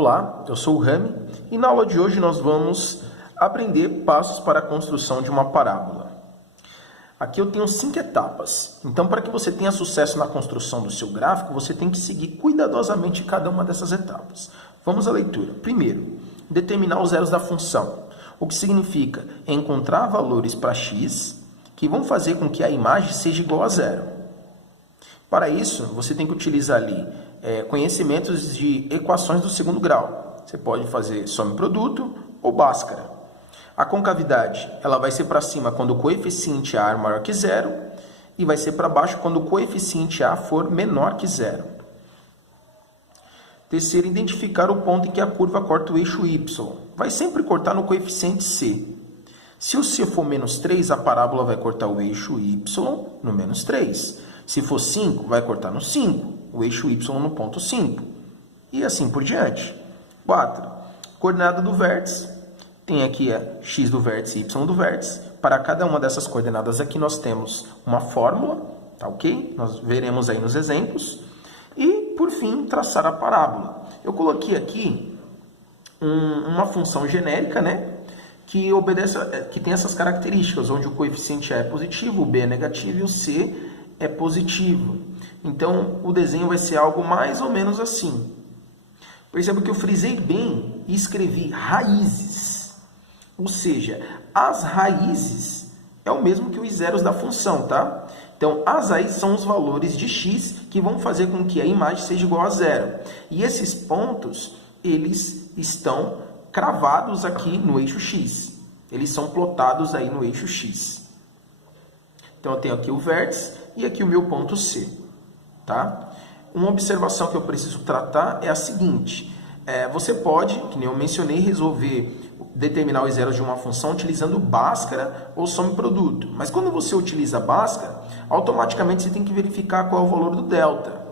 Olá, eu sou o Rami e na aula de hoje nós vamos aprender passos para a construção de uma parábola. Aqui eu tenho 5 etapas, então para que você tenha sucesso na construção do seu gráfico, você tem que seguir cuidadosamente cada uma dessas etapas. Vamos à leitura. Primeiro, determinar os zeros da função, o que significa encontrar valores para x que vão fazer com que a imagem seja igual a zero. Para isso, você tem que utilizar ali conhecimentos de equações do segundo grau. Você pode fazer soma e produto ou Bhaskara. A concavidade ela vai ser para cima quando o coeficiente A é maior que zero e vai ser para baixo quando o coeficiente A for menor que zero. Terceiro, identificar o ponto em que a curva corta o eixo Y. Vai sempre cortar no coeficiente C. Se o C for menos 3, a parábola vai cortar o eixo Y no menos 3. Se for 5, vai cortar no 5, o eixo Y no ponto 5. E assim por diante. 4. Coordenada do vértice. Tem aqui a x do vértice e y do vértice. Para cada uma dessas coordenadas aqui nós temos uma fórmula, tá ok? Nós veremos aí nos exemplos. E, por fim, traçar a parábola. Eu coloquei aqui uma função genérica, né? Que tem essas características, onde o coeficiente A é positivo, o B é negativo e o C é positivo. Então, o desenho vai ser algo mais ou menos assim. Perceba que eu frisei bem e escrevi raízes. Ou seja, as raízes é o mesmo que os zeros da função, tá? Então, as raízes são os valores de x que vão fazer com que a imagem seja igual a zero. E esses pontos, eles estão cravados aqui no eixo x. Eles são plotados aí no eixo x. Então, eu tenho aqui o vértice e aqui o meu ponto C. Tá? Uma observação que eu preciso tratar é a seguinte. Você pode, que nem eu mencionei, determinar os zeros de uma função utilizando Bhaskara ou soma e produto. Mas quando você utiliza Bhaskara, automaticamente você tem que verificar qual é o valor do delta.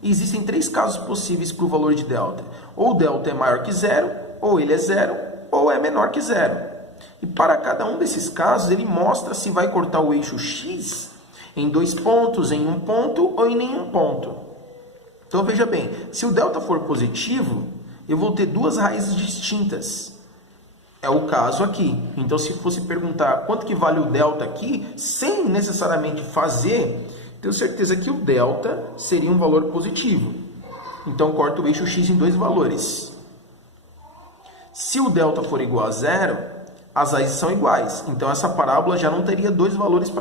E existem 3 casos possíveis para o valor de delta. Ou o delta é maior que zero, ou ele é zero, ou é menor que zero. E para cada um desses casos, ele mostra se vai cortar o eixo x em 2 pontos, em 1 ponto ou em nenhum ponto. Então veja bem, se o delta for positivo, eu vou ter 2 raízes distintas. É o caso aqui. Então, se fosse perguntar quanto que vale o delta aqui, sem necessariamente fazer, tenho certeza que o delta seria um valor positivo. Então, corto o eixo x em 2 valores. Se o delta for igual a zero, as raízes são iguais. Então, essa parábola já não teria 2 valores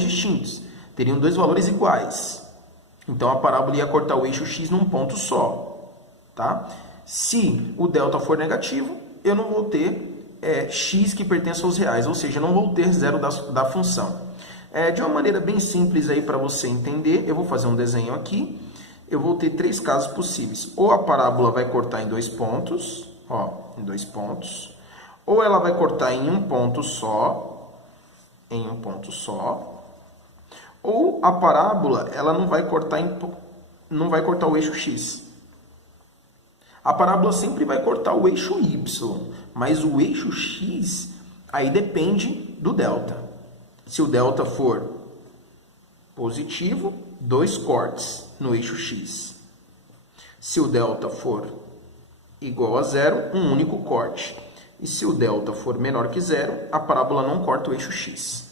distintos. Teriam 2 valores iguais. Então, a parábola ia cortar o eixo x num ponto só. Tá? Se o delta for negativo, eu não vou ter x que pertence aos reais, ou seja, não vou ter zero da função. De uma maneira bem simples aí para você entender, eu vou fazer um desenho aqui. Eu vou ter 3 casos possíveis. Ou a parábola vai cortar em 2 pontos, em 2 pontos. Ou ela vai cortar em um ponto só, ou a parábola ela não vai cortar o eixo x. A parábola sempre vai cortar o eixo y, mas o eixo x aí depende do delta. Se o delta for positivo, 2 cortes no eixo x. Se o delta for igual a zero, um único corte. E se o delta for menor que zero, a parábola não corta o eixo x.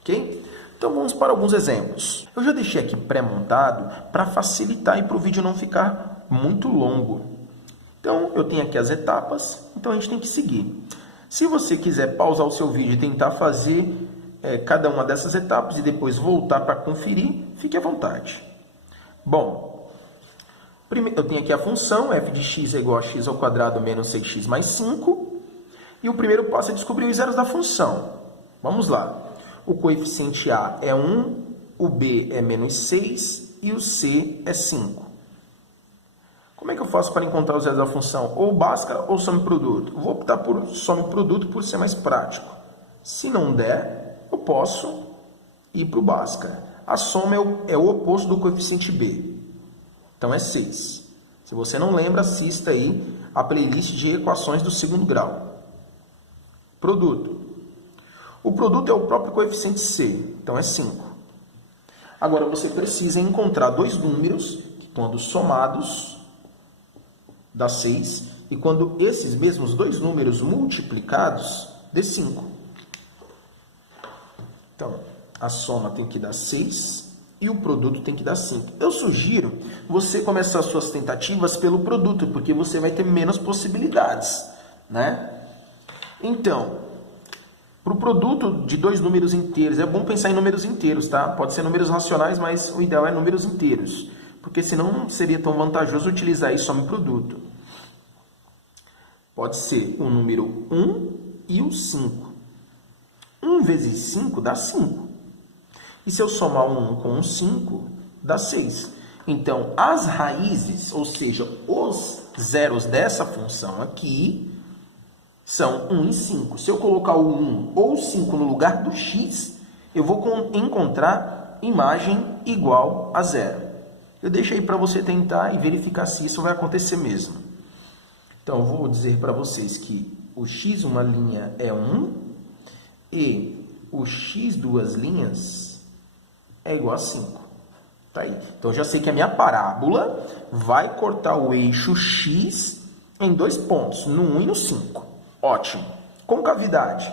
Ok? Então vamos para alguns exemplos. Eu já deixei aqui pré-montado para facilitar e para o vídeo não ficar muito longo. Então, eu tenho aqui as etapas, então a gente tem que seguir. Se você quiser pausar o seu vídeo e tentar fazer cada uma dessas etapas e depois voltar para conferir, fique à vontade. Bom, primeiro, eu tenho aqui a função f de x é igual a x ao quadrado menos 6x mais 5. E o primeiro passo é descobrir os zeros da função. Vamos lá. O coeficiente A é 1, o B é menos 6 e o C é 5. Como é que eu faço para encontrar os zeros da função? Ou Bhaskara ou soma e produto? Vou optar por soma e produto por ser mais prático. Se não der, eu posso ir para o Bhaskara. A soma é o oposto do coeficiente B. Então é 6. Se você não lembra, assista aí a playlist de equações do segundo grau. Produto. O produto é o próprio coeficiente C. Então é 5. Agora você precisa encontrar 2 números que, quando somados, dá 6. E quando esses mesmos dois números multiplicados, dê 5. Então, a soma tem que dar 6 e o produto tem que dar 5. Eu sugiro você começar suas tentativas pelo produto, porque você vai ter menos possibilidades, né? Então, para o produto de dois números inteiros, é bom pensar em números inteiros, tá? Pode ser números racionais, mas o ideal é números inteiros, porque senão não seria tão vantajoso utilizar isso como produto. Pode ser o número 1 e o 5. 1 vezes 5 dá 5. E se eu somar um 1 com um 5, dá 6. Então, as raízes, ou seja, os zeros dessa função aqui, são 1 e 5. Se eu colocar o 1 ou o 5 no lugar do x, eu vou encontrar imagem igual a 0. Eu deixo aí para você tentar e verificar se isso vai acontecer mesmo. Então, eu vou dizer para vocês que o x, uma linha, é 1 e o x, duas linhas, é igual a 5. Tá aí. Então, eu já sei que a minha parábola vai cortar o eixo x em dois pontos, no 1 e no 5. Ótimo. Concavidade.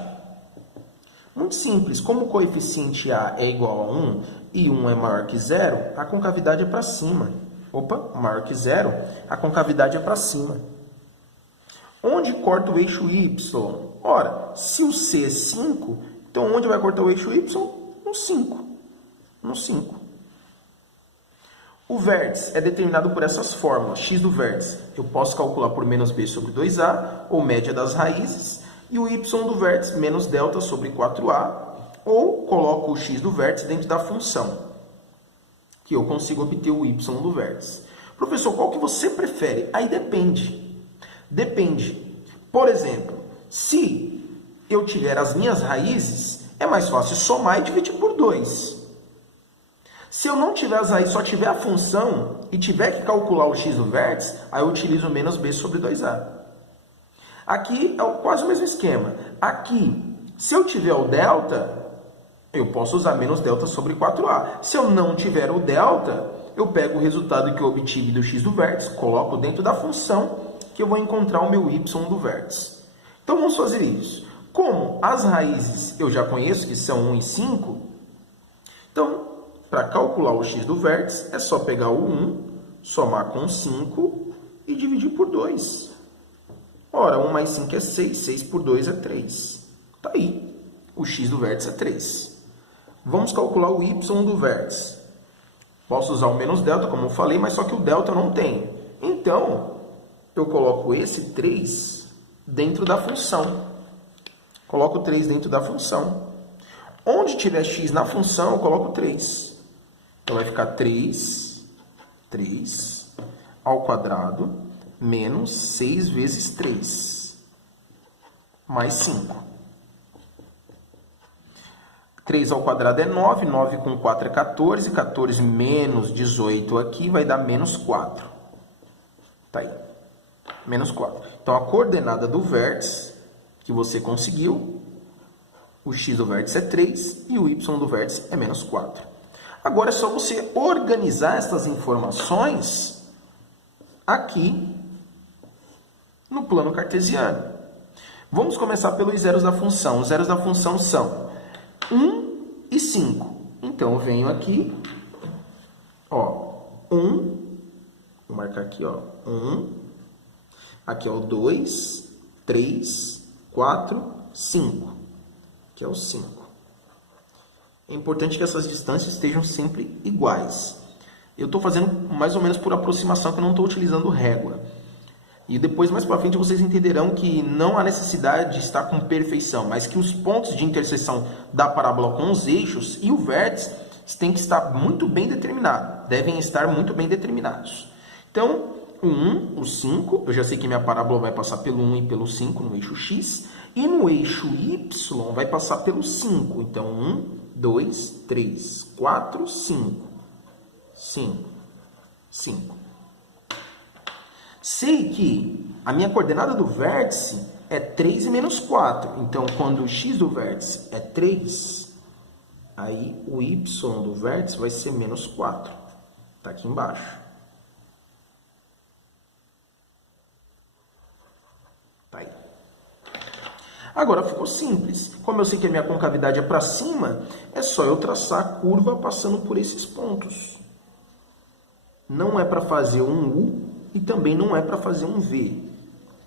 Muito simples. Como o coeficiente A é igual a 1 e 1 é maior que 0, a concavidade é para cima. Opa, maior que 0, a concavidade é para cima. Onde corta o eixo y? Ora, se o C é 5, então onde vai cortar o eixo y? No 5. No 5. O vértice é determinado por essas fórmulas. X do vértice eu posso calcular por menos b sobre 2a, ou média das raízes, e o y do vértice menos delta sobre 4a, ou coloco o x do vértice dentro da função, que eu consigo obter o y do vértice. Professor, qual que você prefere? Aí depende. Depende. Por exemplo, se eu tiver as minhas raízes, é mais fácil somar e dividir por 2. Se eu não tiver as raízes, só tiver a função e tiver que calcular o x do vértice, aí eu utilizo menos b sobre 2a. Aqui é quase o mesmo esquema. Aqui, se eu tiver o delta, eu posso usar menos delta sobre 4a. Se eu não tiver o delta, eu pego o resultado que eu obtive do x do vértice, coloco dentro da função, que eu vou encontrar o meu y do vértice. Então, vamos fazer isso. Como as raízes eu já conheço, que são 1 e 5, então, para calcular o x do vértice, é só pegar o 1, somar com 5 e dividir por 2. Ora, 1 mais 5 é 6, 6 por 2 é 3. Está aí, o x do vértice é 3. Vamos calcular o y do vértice. Posso usar o menos delta, como eu falei, mas só que o delta eu não tenho. Então, eu coloco esse 3 dentro da função. Coloco 3 dentro da função. Onde tiver x na função, eu coloco 3. Então, vai ficar 3 ao quadrado menos 6 vezes 3, mais 5. 3 ao quadrado é 9, 9 com 4 é 14, 14 menos 18 aqui vai dar menos 4. Tá aí, menos 4. Então, a coordenada do vértice que você conseguiu, o x do vértice é 3 e o y do vértice é menos 4. Agora é só você organizar essas informações aqui no plano cartesiano. Vamos começar pelos zeros da função. Os zeros da função são 1 e 5. Então, eu venho aqui, ó, 1, vou marcar aqui, ó, 1, aqui é o 2, 3, 4, 5, que é o 5. É importante que essas distâncias estejam sempre iguais. Eu estou fazendo mais ou menos por aproximação, que eu não estou utilizando régua. E depois, mais para frente, vocês entenderão que não há necessidade de estar com perfeição, mas que os pontos de interseção da parábola com os eixos e o vértice têm que estar muito bem determinados. Devem estar muito bem determinados. Então, o 1, o 5, eu já sei que minha parábola vai passar pelo 1 e pelo 5 no eixo x. E no eixo y vai passar pelo 5. Então, 1, 2, 3, 4, 5. 5. 5. Sei que a minha coordenada do vértice é 3 e menos 4. Então, quando o x do vértice é 3, aí o y do vértice vai ser menos 4. Está aqui embaixo. Agora ficou simples. Como eu sei que a minha concavidade é para cima, é só eu traçar a curva passando por esses pontos. Não é para fazer um U e também não é para fazer um V.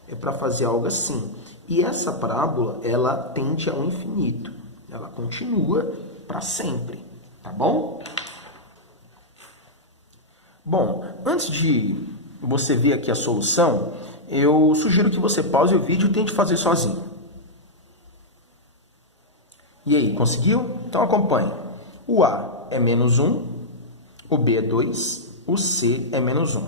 É para fazer algo assim. E essa parábola, ela tende ao infinito. Ela continua para sempre. Tá bom? Bom, antes de você ver aqui a solução, eu sugiro que você pause o vídeo e tente fazer sozinho. E aí, conseguiu? Então acompanhe. O A é menos 1, o B é 2, o C é menos 1.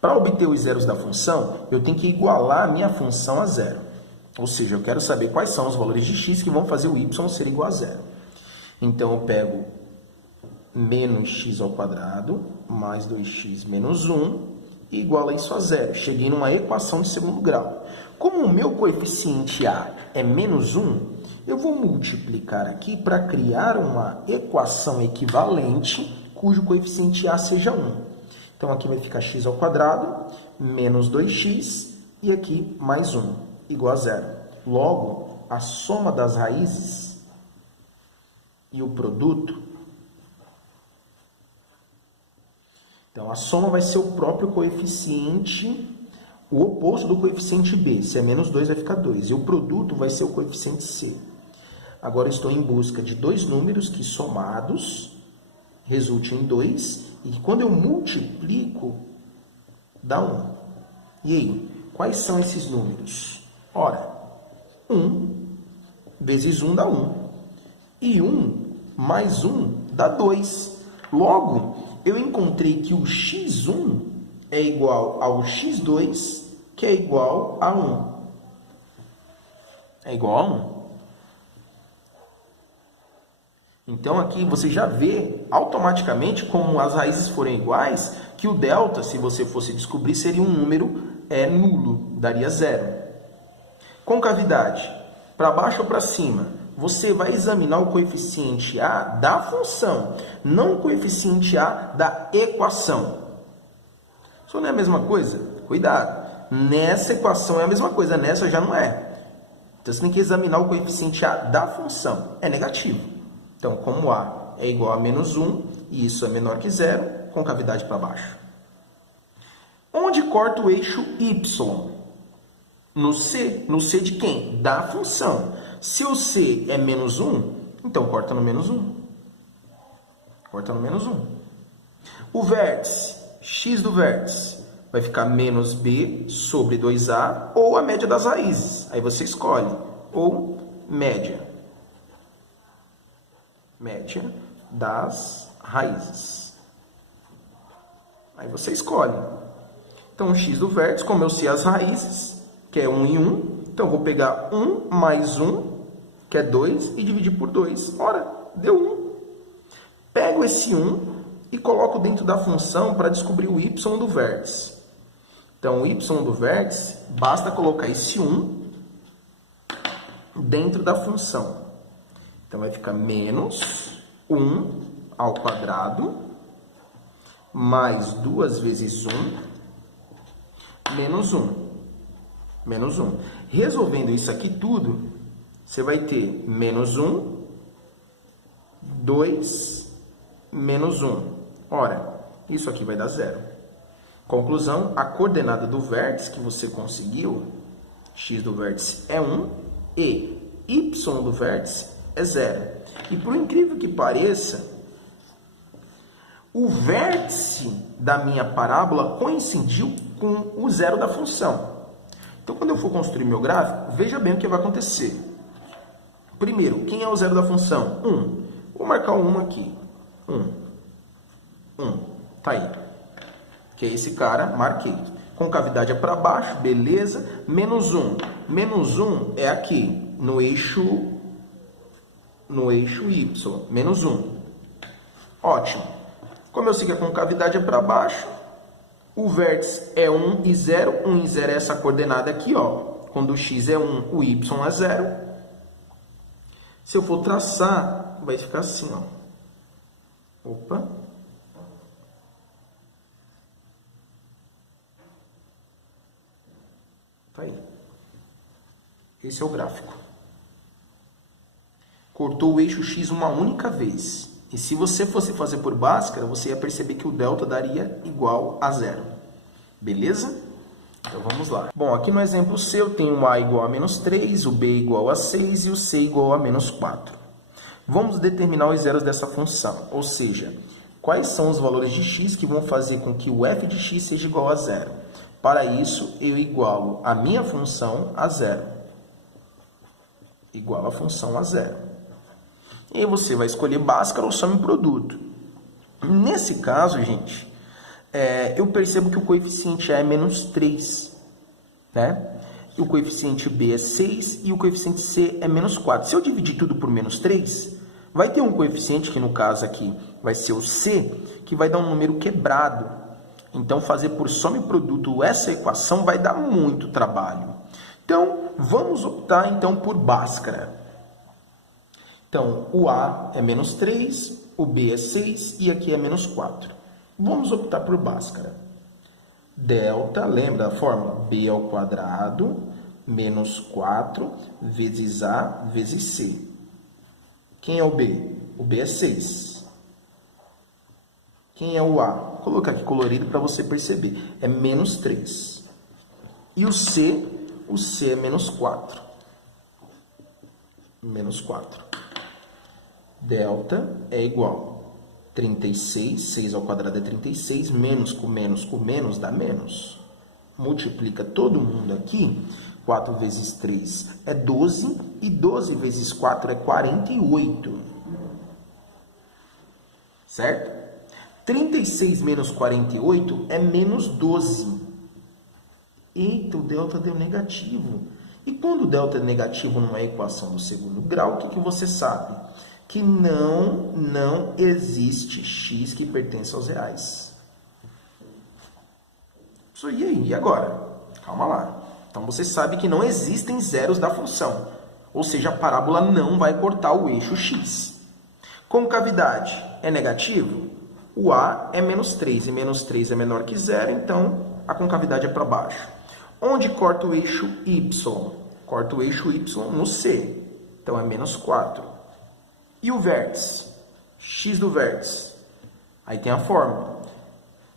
Para obter os zeros da função, eu tenho que igualar a minha função a zero. Ou seja, eu quero saber quais são os valores de x que vão fazer o y ser igual a zero. Então, eu pego menos x ao quadrado mais 2x menos 1 e iguala isso a zero. Cheguei numa equação de segundo grau. Como o meu coeficiente A é menos 1, eu vou multiplicar aqui para criar uma equação equivalente cujo coeficiente A seja 1. Então, aqui vai ficar x ao quadrado menos 2x e aqui mais 1, igual a zero. Logo, a soma das raízes e o produto, então a soma vai ser o próprio coeficiente, o oposto do coeficiente B. Se é menos 2, vai ficar 2. E o produto vai ser o coeficiente C. Agora, estou em busca de dois números que, somados, resultem em 2. E que, quando eu multiplico, dá 1. E aí, quais são esses números? Ora, 1 vezes 1 dá 1. E 1 mais 1 dá 2. Logo, eu encontrei que o x1 é igual ao x2, que é igual a 1. É igual a 1. Então, aqui você já vê automaticamente, como as raízes forem iguais, que o delta, se você fosse descobrir, seria um número nulo, daria zero. Concavidade, para baixo ou para cima, você vai examinar o coeficiente A da função, não o coeficiente A da equação. Isso não é a mesma coisa? Cuidado, nessa equação é a mesma coisa, nessa já não é. Então, você tem que examinar o coeficiente A da função, é negativo. Então, como A é igual a menos 1, e isso é menor que zero, concavidade para baixo. Onde corta o eixo Y? No C de quem? Da função. Se o C é menos 1, então corta no menos 1. Corta no menos 1. O vértice, x do vértice, vai ficar menos B sobre 2A, ou a média das raízes. Aí você escolhe. Ou média. Média das raízes. Aí você escolhe. Então, o x do vértice, como eu sei as raízes, que é 1 e 1, então eu vou pegar 1 mais 1, que é 2, e dividir por 2. Ora, deu 1. Pego esse 1 e coloco dentro da função para descobrir o y do vértice. Então, o y do vértice, basta colocar esse 1 dentro da função. Então, vai ficar menos 1 ao quadrado, mais 2 vezes 1, menos 1. Menos 1. Resolvendo isso aqui tudo, você vai ter menos 1, 2, menos 1. Ora, isso aqui vai dar zero. Conclusão, a coordenada do vértice que você conseguiu, x do vértice é 1 e y do vértice é 0. E por incrível que pareça, o vértice da minha parábola coincidiu com o zero da função. Então, quando eu for construir meu gráfico, veja bem o que vai acontecer. Primeiro, quem é o zero da função? 1. Vou marcar o 1 aqui. 1. Tá aí. Que é esse cara, marquei. Concavidade é para baixo, beleza. Menos 1. Menos 1 é aqui, no eixo Y. Menos 1. Ótimo. Como eu sei que a concavidade é para baixo, o vértice é 1 e 0. 1 e 0 é essa coordenada aqui, ó. Quando o x é 1, o y é 0. Se eu for traçar, vai ficar assim, ó. Opa. Tá aí. Esse é o gráfico. Cortou o eixo x uma única vez. E se você fosse fazer por Bhaskara, você ia perceber que o delta daria igual a zero. Beleza? Então vamos lá. Bom, aqui no exemplo C eu tenho o a igual a menos 3, o b igual a 6 e o c igual a menos 4. Vamos determinar os zeros dessa função, ou seja, quais são os valores de x que vão fazer com que o f de x seja igual a zero. Para isso, eu igualo a minha função a zero. Igual a função a zero. E aí você vai escolher Bhaskara ou soma em produto. Nesse caso, gente, eu percebo que o coeficiente A é menos 3, né? E o coeficiente B é 6 e o coeficiente C é menos 4. Se eu dividir tudo por menos 3, vai ter um coeficiente, que no caso aqui vai ser o C, que vai dar um número quebrado. Então, fazer por soma e produto essa equação vai dar muito trabalho. Então, vamos optar então por Bhaskara. Então, o A é menos 3, o B é 6 e aqui é menos 4. Vamos optar por Bhaskara. Delta, lembra a fórmula? B ao quadrado menos 4 vezes A vezes C. Quem é o B? O B é 6. Quem é o A? Vou colocar aqui colorido para você perceber. É menos 3. E o C é menos 4. Menos 4. Delta é igual a 36, 6 ao quadrado é 36, menos com menos dá menos. Multiplica todo mundo aqui, 4 vezes 3 é 12, e 12 vezes 4 é 48. Certo? 36 menos 48 é menos 12. Eita, o delta deu negativo. E quando o delta é negativo numa equação do segundo grau, o que você sabe? Que não existe x que pertence aos reais. Isso, e aí? E agora? Calma lá. Então, você sabe que não existem zeros da função. Ou seja, a parábola não vai cortar o eixo x. Concavidade é negativo? O a é menos 3 e menos 3 é menor que zero, então a concavidade é para baixo. Onde corta o eixo y? Corta o eixo y no c. Então, é menos 4. E o vértice? X do vértice. Aí tem a fórmula.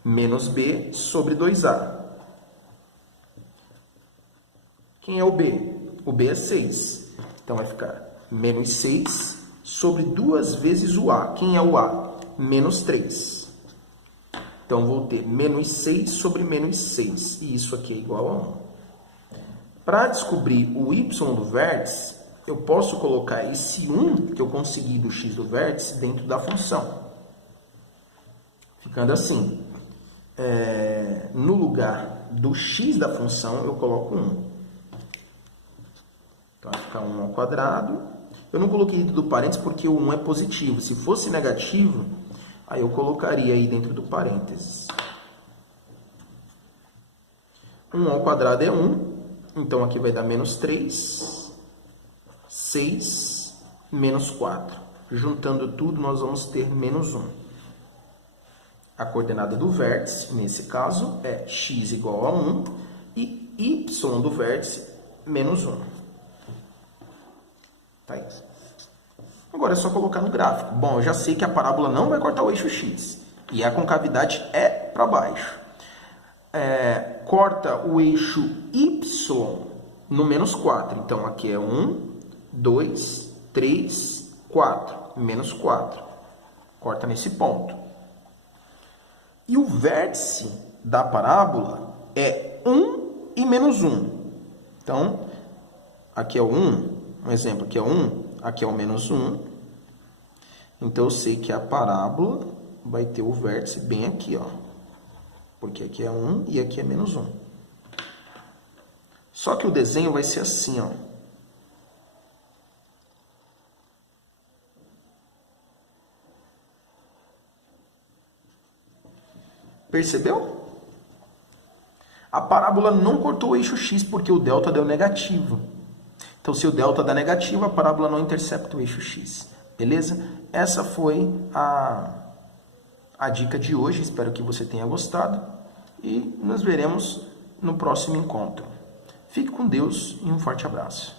Menos b sobre 2a. Quem é o b? O b é 6. Então, vai ficar menos 6 sobre 2 vezes o a. Quem é o a? Menos 3. Então, vou ter menos 6 sobre menos 6. E isso aqui é igual a 1. Para descobrir o y do vértice, eu posso colocar esse 1 que eu consegui do x do vértice dentro da função. Ficando assim. No lugar do x da função, eu coloco 1. Então, vai ficar 1 ao quadrado. Eu não coloquei dentro do parênteses porque o 1 é positivo. Se fosse negativo, aí eu colocaria aí dentro do parênteses. 1 ao quadrado é 1. Então, aqui vai dar menos 3. 6 menos 4. Juntando tudo, nós vamos ter menos 1. A coordenada do vértice, nesse caso, é x igual a 1 e y do vértice, menos 1. Tá aí. Agora é só colocar no gráfico. Bom, eu já sei que a parábola não vai cortar o eixo x. E a concavidade é para baixo. Corta o eixo y no menos 4. Então, aqui é 1, 2, 3, 4. Menos 4. Corta nesse ponto. E o vértice da parábola é 1 e menos 1. Então, aqui é o 1. Um exemplo, aqui é o 1. Aqui é o menos 1. Então, eu sei que a parábola vai ter o vértice bem aqui, ó. Porque aqui é 1 e aqui é menos 1. Só que o desenho vai ser assim, ó. Percebeu? A parábola não cortou o eixo x porque o delta deu negativo. Então, se o delta dá negativo, a parábola não intercepta o eixo x. Beleza? Essa foi a dica de hoje. Espero que você tenha gostado. E nos veremos no próximo encontro. Fique com Deus e um forte abraço.